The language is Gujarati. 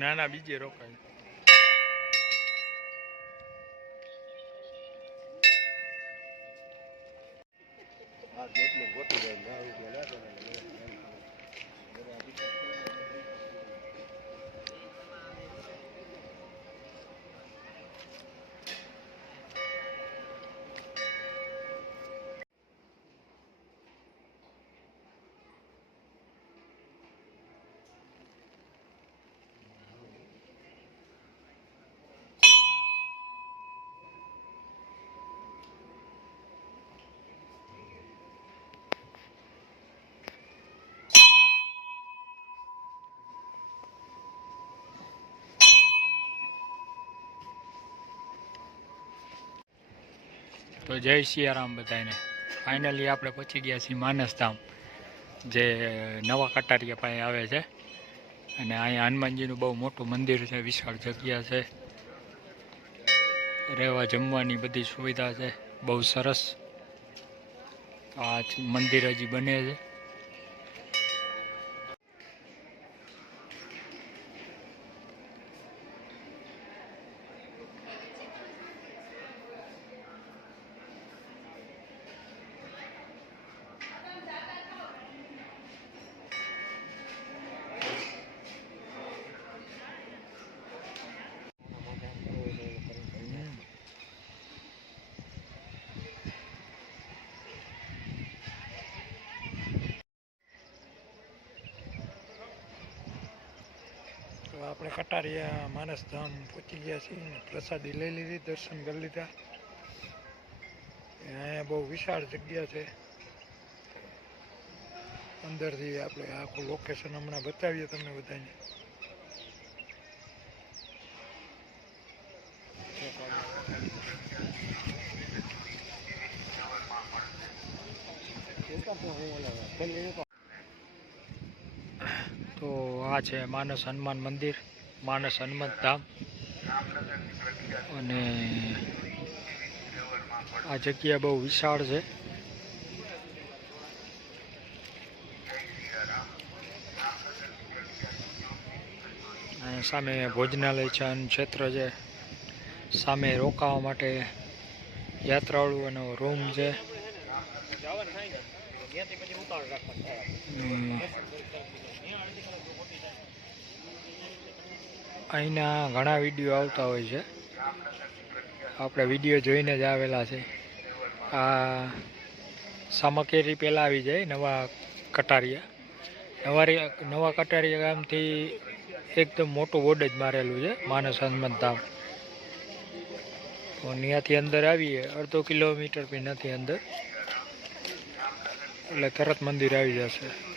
ના ના બીજે રોકાય. તો જય સિયારામ બધાને. ફાઇનલી આપણે પહોંચી ગયા છીએ માનસધામ, જે નવા કટારિયા પાસે આવે છે. અને અહીંયા હનુમાનજીનું બહુ મોટું મંદિર છે, વિશાળ જગ્યા છે, રહેવા જમવાની બધી સુવિધા છે, બહુ સરસ. આ મંદિર હજી બને છે. આપણે કટારિયા માનસધામ પહોંચી ગયા છીએ. પ્રસાદી લઈ લીધી, દર્શન કરી લીધા. અહીંયા બહુ વિશાળ જગ્યા છે. અંદરથી આપણે આખું લોકેશન હમણાં બતાવીએ તમને બધાને. તો આ છે માનસ હનુમાન મંદિર, માનસ હનુમંત ધામ. અને આ જગ્યા બહુ વિશાળ છે. અહીંયા સામે ભોજનાલય છે, ક્ષેત્ર છે, સામે રોકાવા માટે યાત્રાળુઓનો રૂમ છે. અહીંના ઘણા વિડીયો આવતા હોય છે, આપણે વિડીયો જોઈને જ આવેલા છે. આ સામકેરી પહેલાં આવી જાય નવા કટારિયા. નવા કટારિયા ગામથી એકદમ મોટું બોર્ડ જ મારેલું છે, માનસ હનુમંત ધામ. તો ત્યાંથી અંદર આવીએ, અડધો કિલોમીટર બી નથી અંદર, એટલે તરત મંદિર આવી જશે.